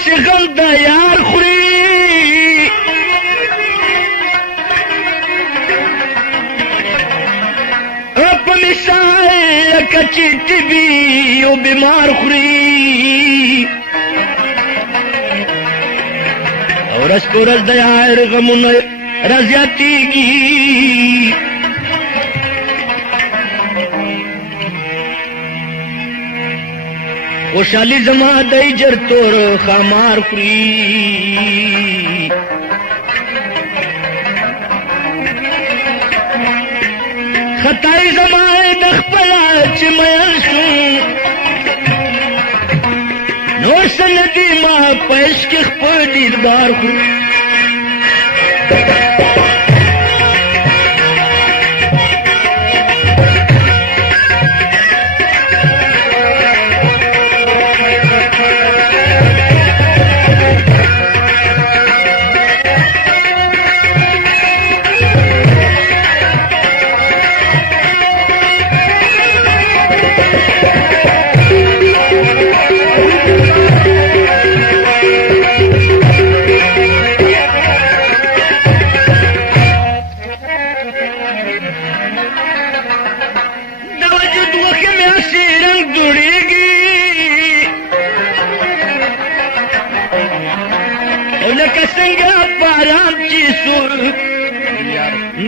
داسې غم د یار خوري په مثال لکه چې طبي یو بیمار خوري او ورځ په ورځ د یار غمونه رازیاتېږي خوشحالي زما دی جر تور خامار خوري خطای زما د خپله چې مین شوم نور څه نه دي ما په عشق کې خپل دیدبار خوري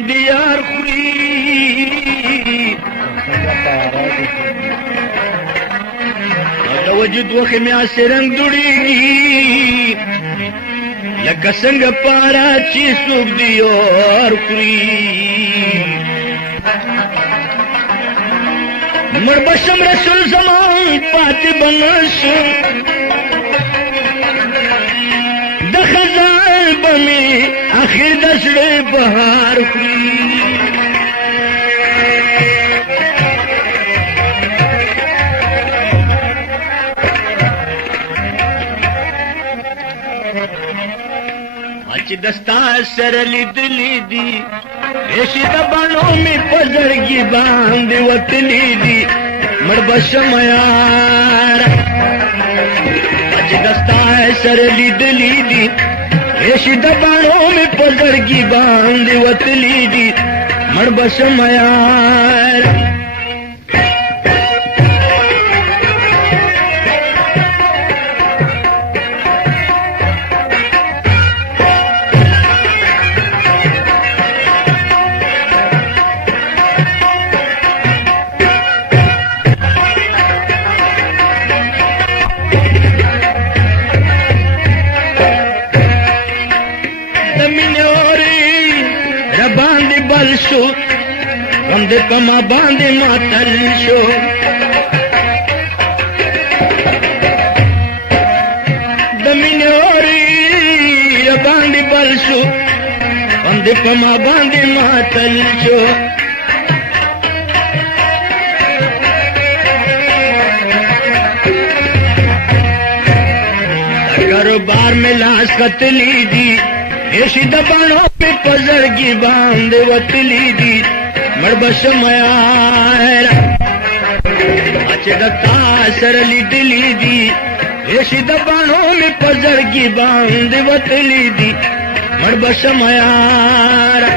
دیار خوري د وجود وخې مې سرنګ جوړېږي لکه څنګه پارا چې څوک دیار خوري مړ به شم رسول زمان پاتې به نه شم د خزان به مې آخر د زړه بهار خوري چې دستا سره لیدلي دي ایشي د باڼو مې په زړګي باندې وتلي دي مړ به شم یاره چې دستا سره لیدلي دي ایشی د باڼو مې په زړګي باندې وتلي دي مړ به شم یار غم دې په ما باندې ماتل شو د مینې اورې باندې بل شو غم دې په ما باندې ماتل شو کاروبار میں لاس قتلی دی ایشی د باڼو په زړګي باندې وتلی دي مړ به شم یاره چې د تا سره لیدلي دي ایشي د باڼو مې په زړګي باندې وتلي دي مړ به شم یاره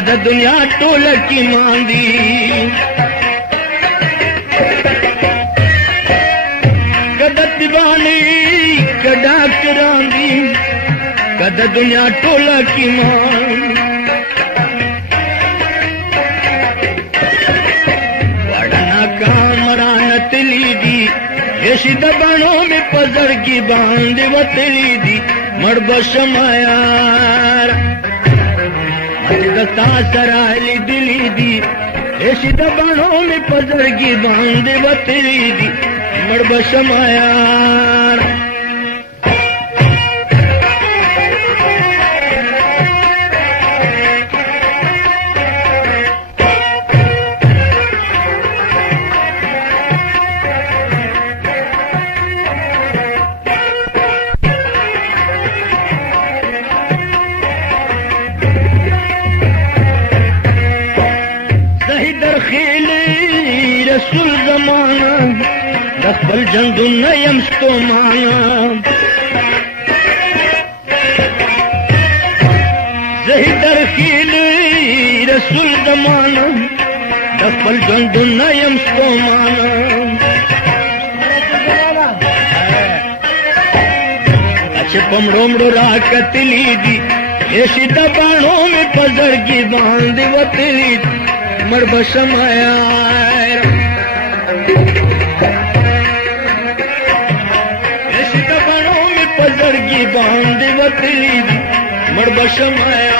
کدا دنیا ټول کی ماندی کدا دیوانی کدا کراندی کدا دنیا ټول کی مان وړنا کامرانت لیدی یشي د باڼو مې په زړګي باندې وتلی دي مړ به شم یار دستا سره لیدلي دي ایشي د باڼو مې په زړګي باندې وتلي دي مړ به شم یار दखल जंदु नयम stomanam Zahidar khili Rasul damanam दखल जंदु नयम stomanam अच्छे पमड़ोमड़ो राकत लीदी ऐसी दबाणों में पजर की बांध वतली मरब समाया ऐसी दबाणों में पजर की बांध वतली मरब समाया